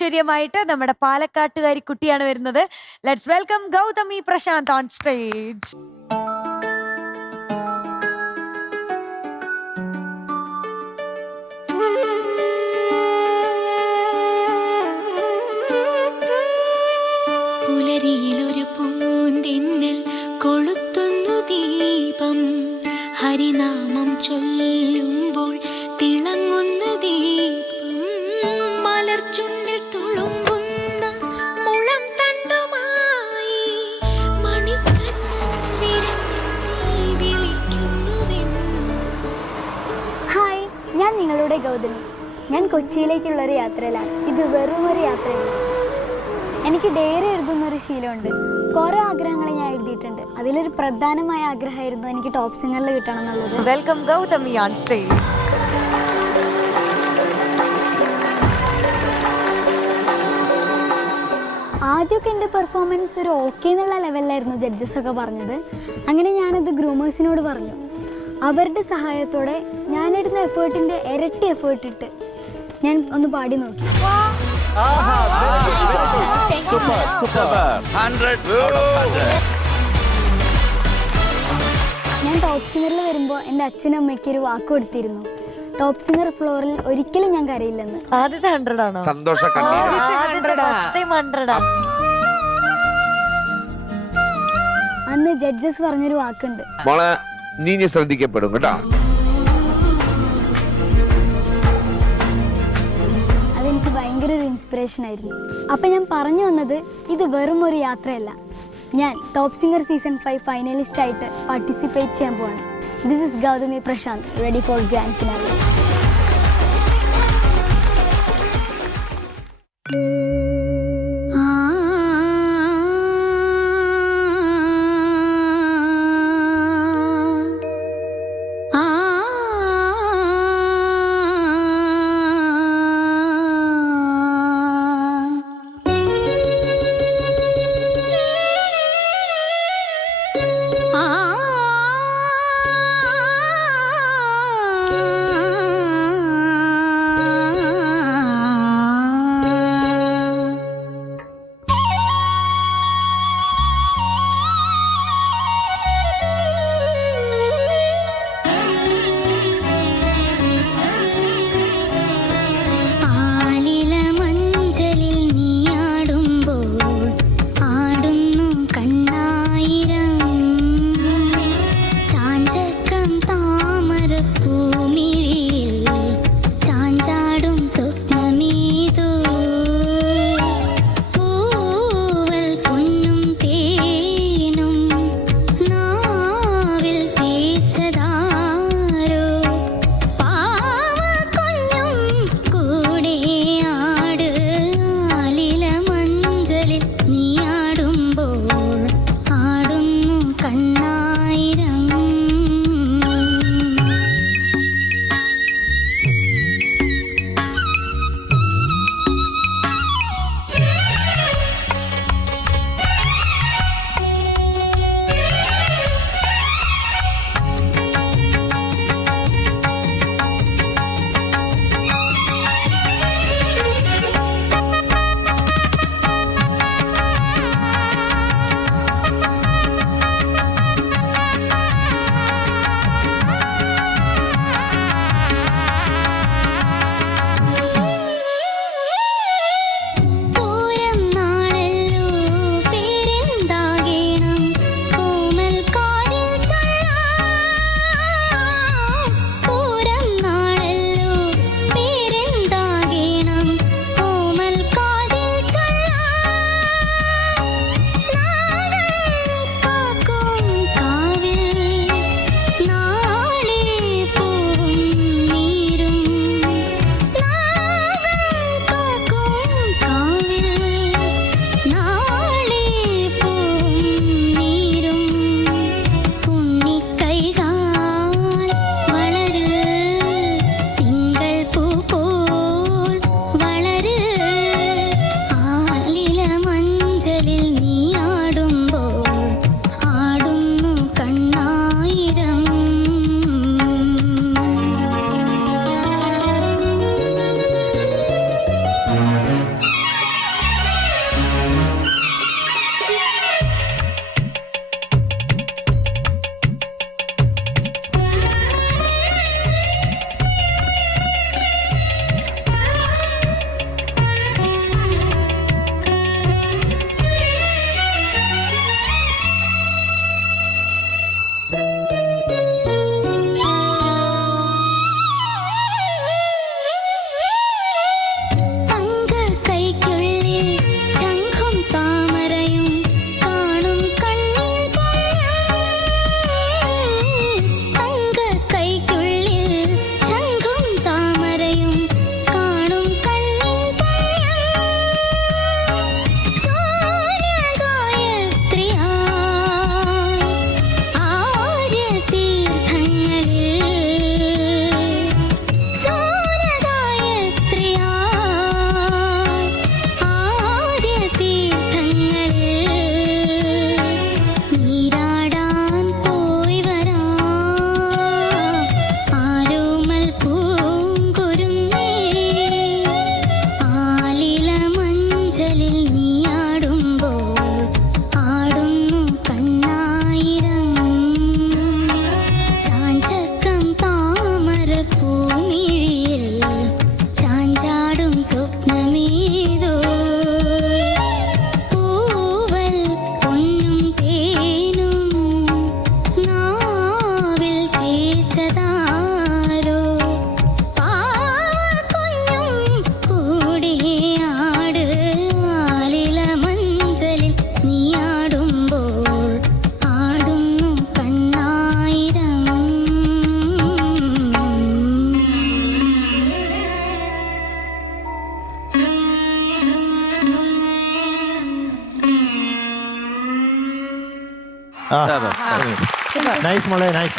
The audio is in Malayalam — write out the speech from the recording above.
ഐശ്വര്യമായിട്ട് നമ്മുടെ പാലക്കാട്ടുകാരി കുട്ടിയാണ് വരുന്നത്. Let's welcome Gauthami Prashanth on stage. പുലരിയിലൊരു പൂന്തിന്നൽ കൊളുത്തുന്നു ദീപം, ഹരിനാമം ചൊല്ലുമ്പോൾ തിളങ്ങുന്ന ദീപം, മലർചുണ്ടിൽ തുളുമ്പുന്ന മുളം തണ്ടുമായി ഹായ്, ഞാൻ നിങ്ങളുടെ ഗൗതമി. ഞാൻ കൊച്ചിയിലേക്കുള്ളൊരു യാത്രയിലാണ്. ഇത് വെറും ഒരു യാത്രയല്ല. എനിക്ക് ഡയറി എഴുതുന്നൊരു ശീലമുണ്ട്. കുറേ ആഗ്രഹങ്ങൾ ഞാൻ എഴുതിയിട്ടുണ്ട്. അതിലൊരു പ്രധാനമായ ആഗ്രഹമായിരുന്നു എനിക്ക് ടോപ്പ് സിംഗറിൽ കിട്ടണം എന്നുള്ളത്. Welcome Gautami on stage. ആദ്യമൊക്കെ എൻ്റെ പെർഫോമൻസ് ഒരു ഓക്കെ എന്നുള്ള ലെവലിലായിരുന്നു ജഡ്ജസ് ഒക്കെ പറഞ്ഞത്. അങ്ങനെ ഞാനത് ഗ്രൂമേഴ്സിനോട് പറഞ്ഞു. അവരുടെ സഹായത്തോടെ ഞാനിടുന്ന എഫേർട്ടിൻ്റെ ഇരട്ടി എഫേർട്ട് ഇട്ട് ഞാൻ ഒന്ന് പാടി നോക്കി. ഞാൻ ടോപ്പ് സിംഗറിൽ വരുമ്പോൾ എൻ്റെ അച്ഛനും അമ്മയ്ക്ക് ഒരു വാക്ക് കൊടുത്തിരുന്നു. ടോപ്പ് സിംഗർ ഫ്ലോറിൽ ഒരിക്കലും ഞാൻ കരയില്ലെന്ന്. ആദ്യത്തെ 100 ആണോ? അന്ന് ജഡ്ജസ് പറഞ്ഞൊരു വാക്കുണ്ട്, നീ ശ്രദ്ധിക്കപ്പെടും കേട്ടോ. അതെനിക്ക് ഭയങ്കര ഒരു ഇൻസ്പിറേഷൻ ആയിരുന്നു. അപ്പം ഞാൻ പറഞ്ഞു വന്നത്, ഇത് വെറും ഒരു യാത്രയല്ല. ഞാൻ ടോപ്പ് സിംഗർ സീസൺ 5 ഫൈനലിസ്റ്റ് ആയിട്ട് പാർട്ടിസിപ്പേറ്റ് ചെയ്യാൻ പോവാണ്. This is Gauthami Prashanth, ready for grand finale. Nice മോളെ, നൈസ്.